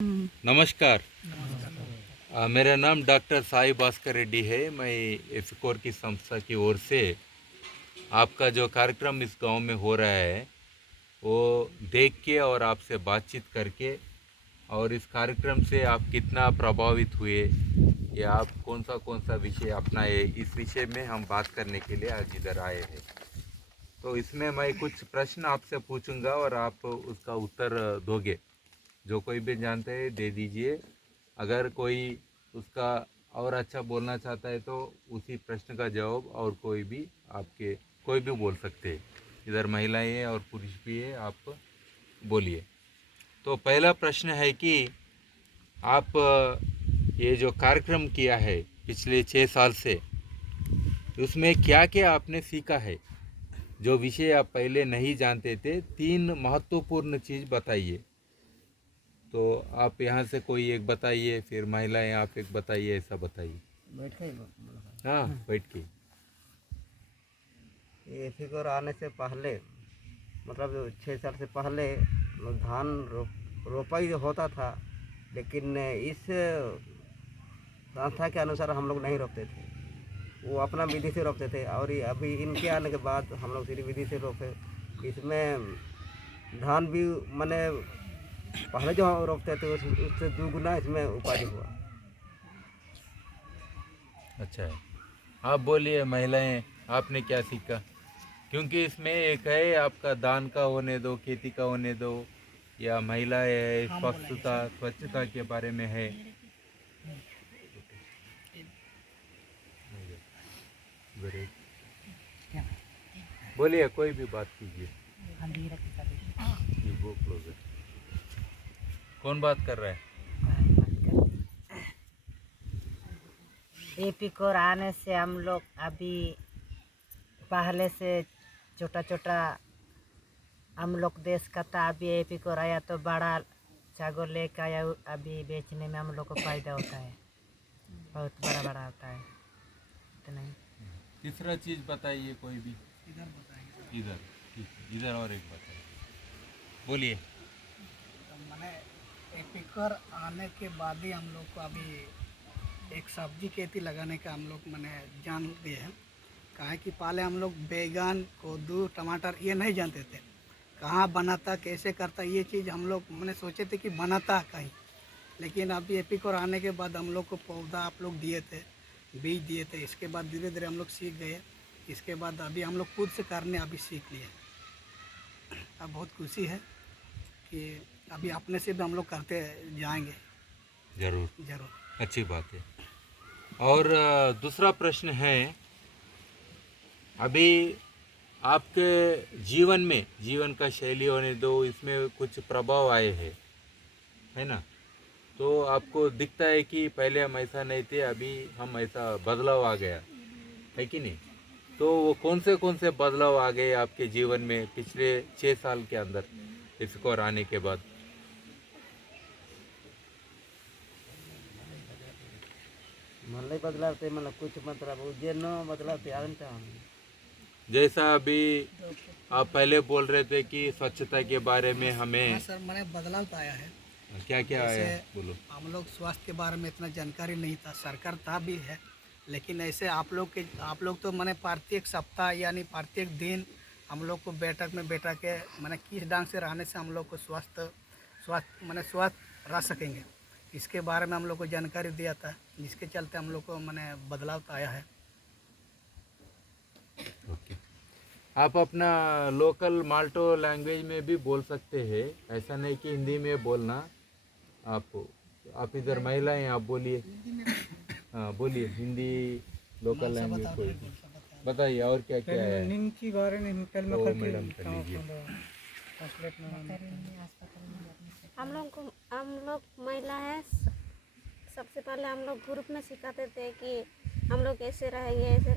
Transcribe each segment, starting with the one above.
नमस्कार। मेरा नाम डॉक्टर साई भास्कर रेड्डी है। मैं एफिकोर की संस्था की ओर से आपका जो कार्यक्रम इस गांव में हो रहा है वो देख के और आपसे बातचीत करके और इस कार्यक्रम से आप कितना प्रभावित हुए या आप कौन सा विषय अपनाए, इस विषय में हम बात करने के लिए आज इधर आए हैं। तो इसमें मैं कुछ प्रश्न आपसे पूछूंगा और आप उसका उत्तर दोगे। जो कोई भी जानते हैं दे दीजिए। अगर कोई उसका और अच्छा बोलना चाहता है तो उसी प्रश्न का जवाब और कोई भी बोल सकते हैं। इधर महिलाएं हैं और पुरुष भी है, आप बोलिए। तो पहला प्रश्न है कि आप ये जो कार्यक्रम किया है पिछले 6 साल से, उसमें क्या क्या आपने सीखा है? जो विषय आप पहले नहीं जानते थे, 3 महत्वपूर्ण चीज़ बताइए। तो आप यहाँ से कोई एक बताइए, फिर महिलाएं आप एक बताइए, ऐसा बताइए। बैठ के हाँ, बैठ के। ये फिगर आने से पहले मतलब 6 साल से पहले धान रोपाई होता था, लेकिन इस संस्था के अनुसार हम लोग नहीं रोपते थे। वो अपना विधि से रोपते थे और ये अभी इनके आने के बाद हम लोग सीधी विधि से रोपे। इसमें धान भी मैंने पहले जो रोपते थे उससे दुगुना इसमें उपज हुआ। अच्छा है। आप बोलिए महिलाएं, आपने क्या सीखा? क्योंकि इसमें एक है आपका दान का होने दो, खेती का होने दो, या महिलाएं है, स्वच्छता के बारे में है। बोलिए, कोई भी बात कीजिए। वो क्लोज है। कौन बात कर रहा है? एपिकोर आने से हम लोग अभी पहले से छोटा छोटा हम लोग देश का था, अभी एपिकोर आया तो बड़ा छागल लेकर आया। अभी बेचने में हम लोग को फायदा होता है, बहुत बड़ा बड़ा होता है। इतना ही। तीसरा चीज बताइए कोई भी। इधर बताइए। इधर, ठीक है, इधर और एक बताइए। बोलिए। मैंने एपिकर आने के बाद ही हम लोग को अभी एक सब्जी खेती लगाने का हम लोग मैंने जान लिए हैं। कहा कि पहले हम लोग बैगन, कद्दू, टमाटर ये नहीं जानते थे, कहाँ बनाता कैसे करता, ये चीज़ हम लोग मैंने सोचे थे कि बनाता कहीं। लेकिन अभी एपिकर आने के बाद हम लोग को पौधा आप लोग दिए थे, बीज दिए थे। इसके बाद धीरे धीरे हम लोग सीख गए। इसके बाद अभी हम लोग खुद से करने अभी सीख लिए। अब बहुत खुशी है कि अभी अपने से भी हम लोग करते जाएंगे। जरूर, जरूर। अच्छी बात है। और दूसरा प्रश्न है, अभी आपके जीवन का शैली होने दो, इसमें कुछ प्रभाव आए हैं, है ना? तो आपको दिखता है कि पहले हम ऐसा नहीं थे, अभी हम ऐसा बदलाव आ गया है कि नहीं? तो वो कौन से बदलाव आ गए आपके जीवन में पिछले 6 साल के अंदर इसको आने के बाद? मतलब बदलाव थे, मतलब कुछ मतलब उज्जैन बदलाव थे आनता। जैसा अभी आप पहले बोल रहे थे कि स्वच्छता के बारे में हमें हाँ सर, मैंने बदलाव तो आया है। क्या क्या आया, जैसे बोलो। हम लोग स्वास्थ्य के बारे में इतना जानकारी नहीं था, सरकार था भी है, लेकिन ऐसे आप लोग तो मैंने प्रत्येक सप्ताह यानी प्रत्येक दिन हम लोग को बैठक में बैठा के मैंने किस ढंग से रहने से हम लोग को स्वस्थ रह सकेंगे, इसके बारे में हम लोग को जानकारी दिया था, जिसके चलते हम लोग को मैंने बदलाव तो आया है। ओके। आप अपना लोकल माल्टो लैंग्वेज में भी बोल सकते हैं, ऐसा नहीं कि हिंदी में बोलना। आप इधर महिलाएं, आप बोलिए। हाँ, बोलिए हिंदी लोकल लैंग्वेज कोई भी बताइए। और क्या क्या है? इनकी बारे में ओ मैडम कर लीजिए। हम लोग महिला है। सबसे पहले हम लोग ग्रुप में सिखाते थे कि हम लोग ऐसे रहेंगे,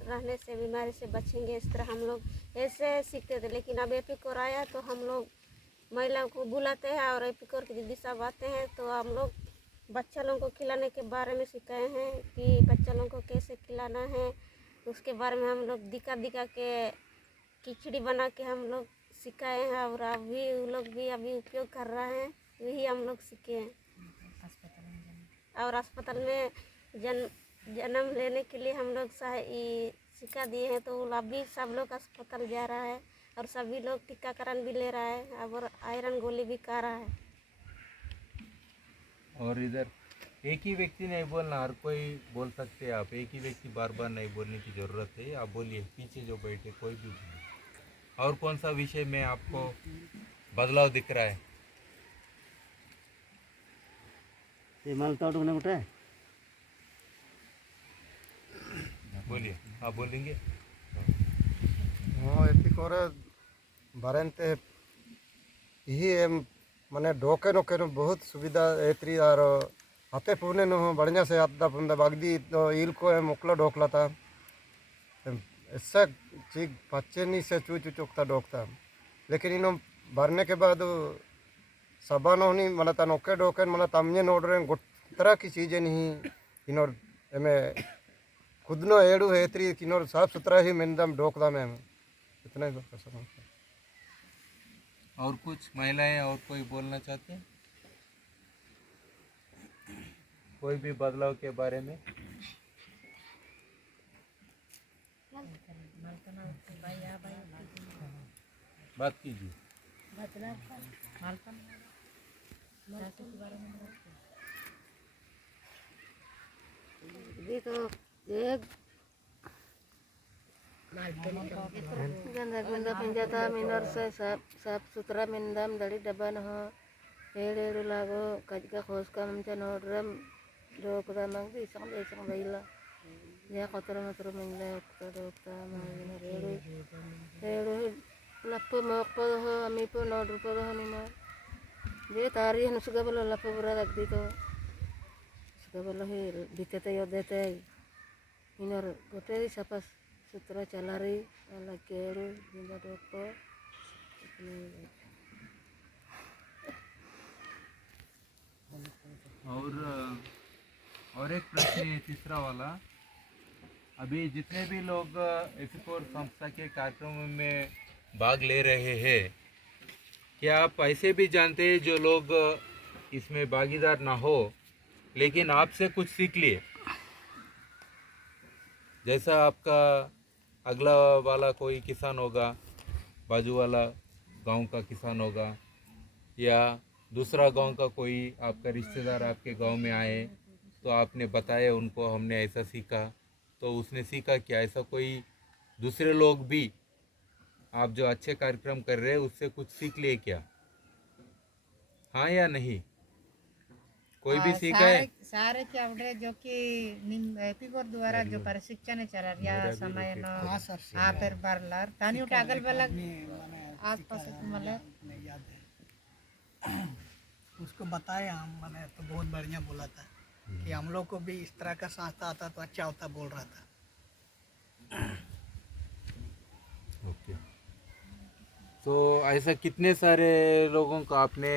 रहने से बीमारी से बचेंगे, इस तरह हम लोग ऐसे सीखते थे। लेकिन अब एपिकोर आया तो हम लोग महिलाओं को बुलाते हैं और एपिकोर की दीदी सब आते हैं, तो हम लोग बच्चा लोगों को खिलाने के बारे में सिखाए हैं कि बच्चा लोगों को कैसे खिलाना है। उसके बारे में हम लोग दिखा के खिचड़ी बना के हम लोग सिखाए हैं और अभी वो लोग भी अभी उपयोग कर रहे हैं यही हम लोग सीखे हैं। और अस्पताल में जन्म लेने के लिए हम लोग सिखा दिए हैं, तो अभी सब लोग अस्पताल जा रहा है और सभी लोग टीकाकरण भी ले रहा है और आयरन गोली भी खा रहा है। और इधर एक ही व्यक्ति नहीं बोलना, हर कोई बोल सकते हैं आप। एक ही व्यक्ति बार बार नहीं बोलने की ज़रूरत है, आप बोलिए, पीछे जो बैठे कोई भी बोले। और कौन सा विषय में आपको बदलाव दिख रहा है? ये माल तो उठने उठे बोलिए, आप बोलेंगे। हाँ एपिकोर बारेंते यही माने डोके नोके बहुत सुविधा एत्री और हाथे पुणे नो बढ़िया से आता पुंदा बागदी तो ईल को मुकला डोकला था ऐसा चीज बच्चे नहीं से चू चुकता डोकता, लेकिन इनो भरने के बाद साबानो नहीं मला ता नोके डोके मला तमने नोड रहे तरह की चीज़ें नहीं इनोर एमे खुद नो एडू है एत्री किनोर साफ सुथरा ही मिंदम डोकदा में इतना ही कर सकता। और कुछ महिलाएं और कोई बोलना चाहते हैं? कोई भी बदलाव के बारे में? बात कीजिए। ये तो एक गंदा गुंदा पिंजाता मिनर से साफ सुथरा मिंदम दड़ी डबन हो हेड़ेड़ू लागो कज का खोज का मंचा नोड्रम डोकदा मंगदी संग बैला या कतर मतर मिंदा उक्ता डोकता मागिन हेड़ू हेड़ू लप्पो मोक्पो हो अमी पो नोड्रू पो हो निमा जे तारी हनुसुगा बोलो लप्पो बुरा लगदी तो सुगा बोलो ही बीते यो देते इनर गोटे सपस सुतरा चला रही अलग केड़ू जिंदा डोको और एक प्रश्न है तीसरा वाला। अभी जितने भी लोग एपिकोर संस्था के कार्यक्रमों में भाग ले रहे हैं, क्या आप ऐसे भी जानते हैं जो लोग इसमें भागीदार ना हो लेकिन आपसे कुछ सीख लिए? जैसा आपका अगला वाला कोई किसान होगा, बाजू वाला गांव का किसान होगा, या दूसरा गांव का कोई आपका रिश्तेदार आपके गांव में आए तो आपने बताया उनको हमने ऐसा सीखा, तो उसने सीखा क्या? ऐसा कोई दूसरे लोग भी आप जो अच्छे कार्यक्रम कर रहे हैं उससे कुछ सीख लिए क्या? हाँ या नहीं? कोई भी सीखा है? सारे क्या उठे जो कि एपिकोर द्वारा जो प्रशिक्षण चल रहा समय न हाँ सर हाँ फिर बारलार तानी उठे अगल बगल मैंने आस पास मतलब नहीं याद है उसको बताया हम मैंने तो बहुत बढ़िया बोला था कि हम लोग को भी इस तरह का संस्था आता तो अच्छा होता बोल रहा था। ओके, तो ऐसा कितने सारे लोगों को आपने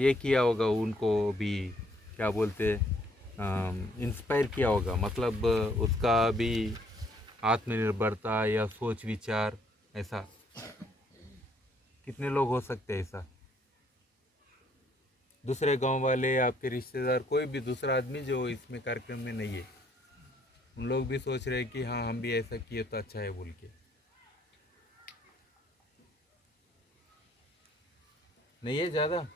ये किया होगा, उनको भी क्या बोलते इंस्पायर किया होगा, मतलब उसका भी आत्मनिर्भरता या सोच विचार, ऐसा कितने लोग हो सकते हैं? ऐसा दूसरे गांव वाले, आपके रिश्तेदार, कोई भी दूसरा आदमी जो इसमें कार्यक्रम में नहीं है, उन लोग भी सोच रहे हैं कि हाँ हम भी ऐसा किए तो अच्छा है बोल के? नहीं है ज़्यादा?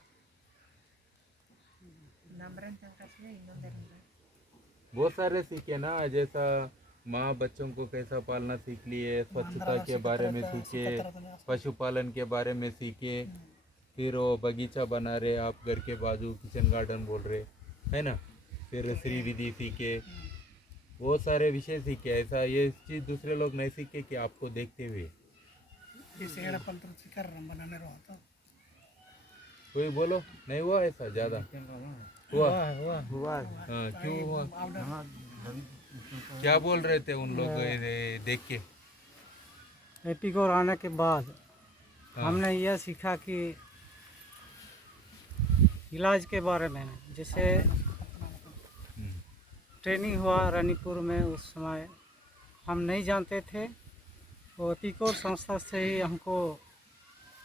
बहुत सारे सीखे ना, जैसा माँ बच्चों को कैसा पालना सीख लिए, स्वच्छता के बारे में सीखे, पशुपालन के बारे में सीखे, फिर वो बगीचा बना रहे आप घर के बाजू, किचन गार्डन बोल रहे है ना, फिर श्री विधि सीखे, वो सारे विषय सीखे। ऐसा ये चीज़ दूसरे लोग नहीं सीखे कि आपको देखते हुए? कोई बोलो, नहीं हुआ ऐसा? ज़्यादा हुआ? हाँ, क्यों हुआ? क्या बोल रहे थे उन लोग देख के? एपिकोर आने के बाद हमने यह सीखा कि इलाज के बारे में, जैसे ट्रेनिंग हुआ रानीपुर में, उस समय हम नहीं जानते थे, तो एपिकोर संस्था से ही हमको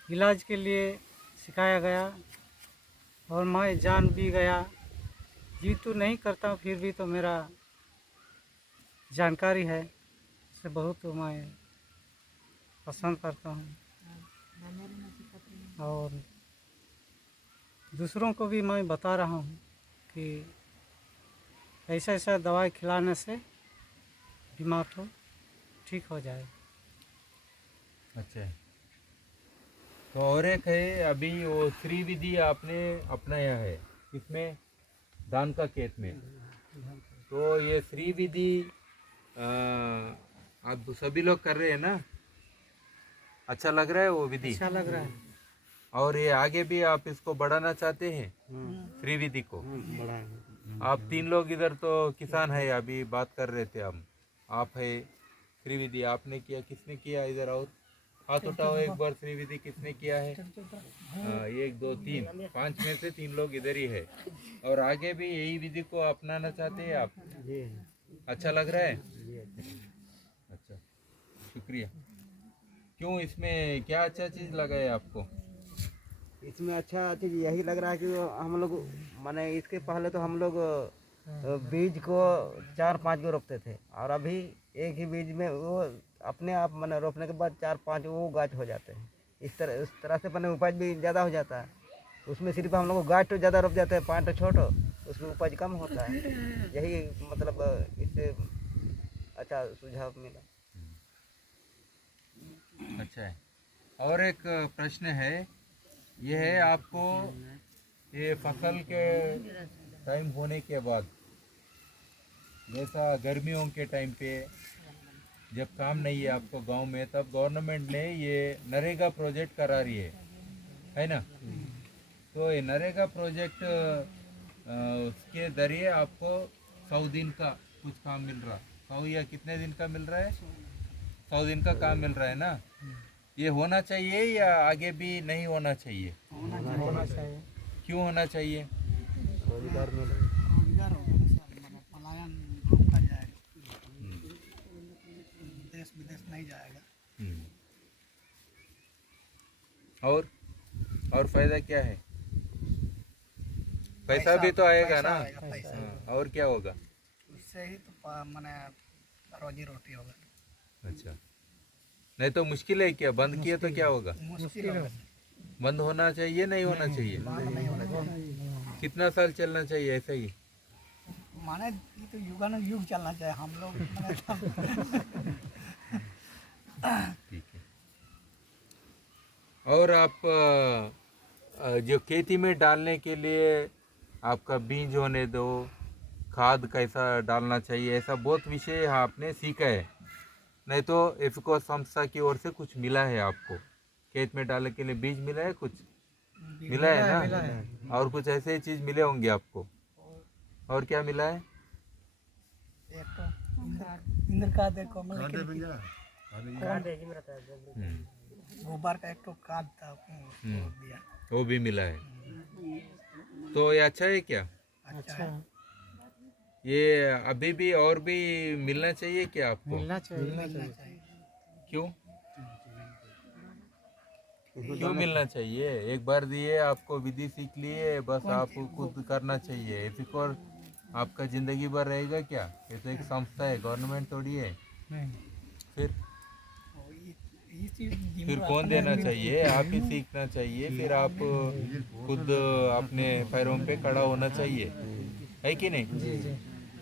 इलाज के लिए सिखाया गया और मैं जान भी गया। जी तो नहीं करता हूँ, फिर भी तो मेरा जानकारी है, इससे बहुत मैं पसंद करता हूँ। और दूसरों को भी मैं बता रहा हूँ कि ऐसा ऐसा दवाई खिलाने से बीमार तो ठीक हो जाए। अच्छा, तो और एक है, अभी वो त्रिविधि आपने अपनाया है इसमें धान का खेत में, तो ये त्रिविधि आप सभी लोग कर रहे हैं ना? अच्छा लग रहा है वो विधि? अच्छा लग रहा है। और ये आगे भी आप इसको बढ़ाना चाहते हैं त्रिविधि को? बड़ा है। आप 3 लोग इधर तो किसान है, अभी बात कर रहे थे हम, आप है त्रिविधि आपने किया, किसने किया इधर? और हाथ उठाओ एक बार, त्रिविधि किसने किया है? 1 2 3 5 में से 3 लोग इधर ही है। और आगे भी यही विधि को अपनाना चाहते हैं आप? जी अच्छा लग रहा है? जी अच्छा, शुक्रिया। क्यों, इसमें क्या अच्छा चीज़ लगा है आपको? इसमें अच्छा चीज़ यही लग रहा है कि हम लोग माने इसके पहले तो हम लोग बीज को 4-5 को रोपते थे, और अभी एक ही बीज में वो अपने आप माने रोपने के बाद 4-5 वो गाछ हो जाते हैं। इस तरह से माने उपज भी ज़्यादा हो जाता है। उसमें सिर्फ हम लोग गाछ तो ज़्यादा रोप जाते हैं, 5 तो छोटो, उसमें उपज कम होता है। यही मतलब इससे अच्छा सुझाव मिला। अच्छा है। और एक प्रश्न है, ये है आपको, ये फसल के टाइम होने के बाद, जैसा गर्मियों के टाइम पे जब काम नहीं है आपको गांव में, तब गवर्नमेंट ने ये नरेगा प्रोजेक्ट करा रही है ना? तो ये नरेगा प्रोजेक्ट उसके जरिए आपको 100 दिन का कुछ काम मिल रहा, 100 या कितने दिन का मिल रहा है? 100 दिन का काम मिल रहा है ना? ये होना चाहिए या आगे भी नहीं होना चाहिए? होना चाहिए। क्यों होना चाहिए? रोजगार मिले। रोजगार होगा ना सर, मतलब पलायन रोका जाएगा, देश विदेश नहीं जाएगा। हम्म। और फायदा क्या है? पैसा भी तो आएगा ना? पैसा हाँ, और क्या होगा? उससे ही तो मैंने रोजी रोटी होगा। अच्छा, नहीं तो मुश्किल है क्या? बंद किए तो क्या होगा? मुश्किल होगा, बंद होना चाहिए, नहीं होना चाहिए? बंद नहीं होना चाहिए। कितना साल चलना चाहिए ऐसा ही? माने ये तो युगानुयुग चलना चाहिए हम लोग ठीक है। और आप जो खेती में डालने के लिए आपका बीज होने दो, खाद कैसा डालना चाहिए, ऐसा बहुत विषय आपने सीखा है। नहीं तो इफको संस्था की ओर से कुछ मिला है आपको? खेत में डालने के लिए बीज मिला है, कुछ मिला है ना? और कुछ ऐसे ही चीज़ मिले होंगे आपको। और क्या मिला है? एक तो इंद्र का देखो गोबर का एक तो खाद था, उसको दिया। वो भी मिला है, तो ये अच्छा है क्या? अच्छा है। ये अभी भी और भी मिलना चाहिए क्या आपको? मिलना चाहिए। मिलना चाहिए। क्यों क्यों मिलना चाहिए? एक बार दिए आपको, विधि सीख लिए, बस आपको खुद करना चाहिए। इसी और आपका जिंदगी भर रहेगा क्या? ये तो एक संस्था है, गवर्नमेंट थोड़ी है। फिर फिर कौन देना चाहिए? आप ही सीखना चाहिए, फिर आप खुद अपने पैरों पे खड़ा होना चाहिए, है कि नहीं?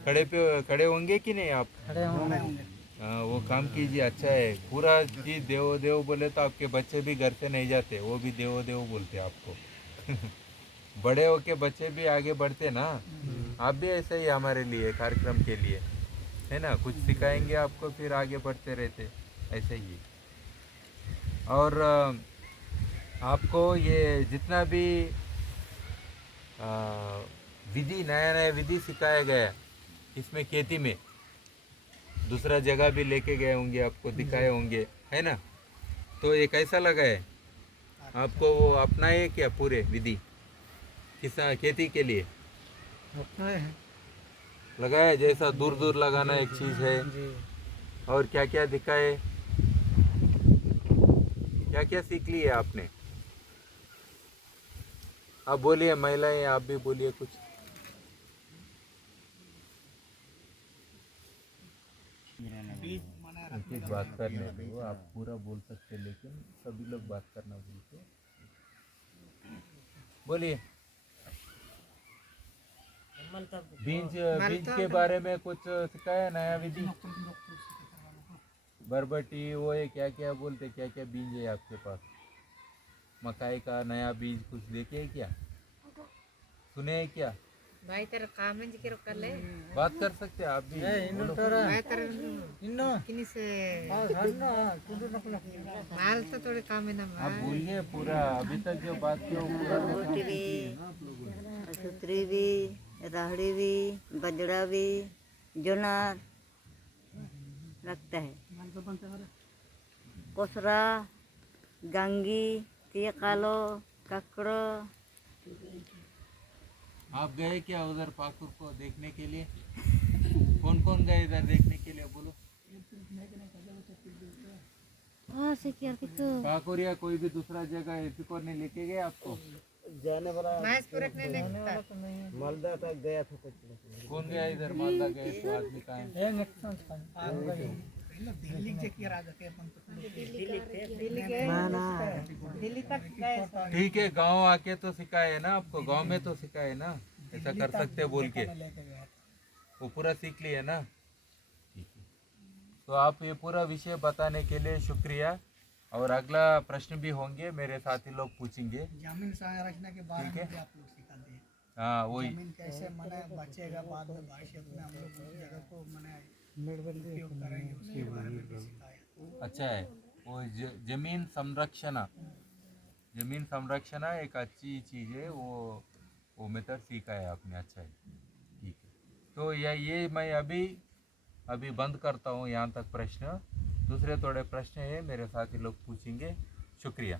खड़े होंगे कि नहीं आप? खड़े होंगे। हाँ, वो काम कीजिए, अच्छा है। पूरा चीज देवो देव बोले तो आपके बच्चे भी घर से नहीं जाते, वो भी देवो देव बोलते आपको बड़े होके बच्चे भी आगे बढ़ते ना। आप भी ऐसे ही हमारे लिए, कार्यक्रम के लिए, है ना? कुछ सिखाएंगे आपको, फिर आगे बढ़ते रहते ऐसे ही। और आपको ये जितना भी विधि, नया नया विधि सिखाया गया इसमें खेती में, दूसरा जगह भी लेके गए होंगे, आपको दिखाए होंगे, है ना? तो ये कैसा लगा है आपको? वो अपनाए क्या पूरे विधि किसान खेती के लिए? अपना है। लगाए, जैसा दूर दूर लगाना एक चीज़ है, और क्या क्या दिखाए, क्या क्या सीख लिए आपने? आप बोलिए, महिलाएं आप भी बोलिए कुछ। बीज माने एक एक बात करने दो, आप पूरा बोल सकते, लेकिन सभी लोग बात करना बोलते। बोलिए। बीज बीज के बारे में कुछ सिखाया नया विधि? बरबटी वो है, क्या क्या बोलते, क्या क्या बीज है आपके पास? मकाई का नया बीज कुछ देखे है क्या? सुने हैं क्या? भाई तेरा काम है जिक्र कर ले बात कर सकते हैं आप भी, बोलो। मैं तेरा किन्हीं से माल तो थोड़े काम है ना आप बोलिए पूरा, अभी तक जो बात की वो पूरा बरबटी भी, सुतरी भी, राहड़ी भी, बजड़ा भी, जोनार लगता है, कोसरा, गांगी, तियकालो, ककड़ो। आप गए क्या उधर पाकुर को देखने के लिए? कौन कौन गए इधर देखने के लिए, बोलो। पाकुर या कोई भी दूसरा जगह ऐसी को नहीं लेके गए आपको? जाने वाला नहीं मालदा तक गया था कुछ। कौन गया इधर मालदा गए तो आदमी कहाँ है? दिल्ली के किया राजा के अपन तो दिल्ली तक गए ठीक है, गांव आके तो सिखाए ना आपको, गांव में तो सिखाए ना ऐसा कर सकते बोल के, वो पूरा सीख लिए ना। ठीक है, तो आप ये पूरा विषय बताने के लिए शुक्रिया। और अगला प्रश्न भी होंगे, मेरे साथी लोग पूछेंगे। जमीन संरचना के बारे ठीक में है। भी आप लोग सिखाते हैं। हाँ वही। जमीन कैसे माने बचेगा बाद में भविष्य में, हम लोग उस जगह को माने उपयोग करेंगे, उसके बारे में भी सिखाया। अच्छा है, वो जमीन संरक्षण, जमीन संरक्षण एक अच्छी चीज़ है, वो मेथड सीखा है आपने, अच्छा है। ठीक है, तो ये मैं अभी बंद करता हूँ यहाँ तक प्रश्न। दूसरे थोड़े प्रश्न है मेरे साथी लोग पूछेंगे। शुक्रिया।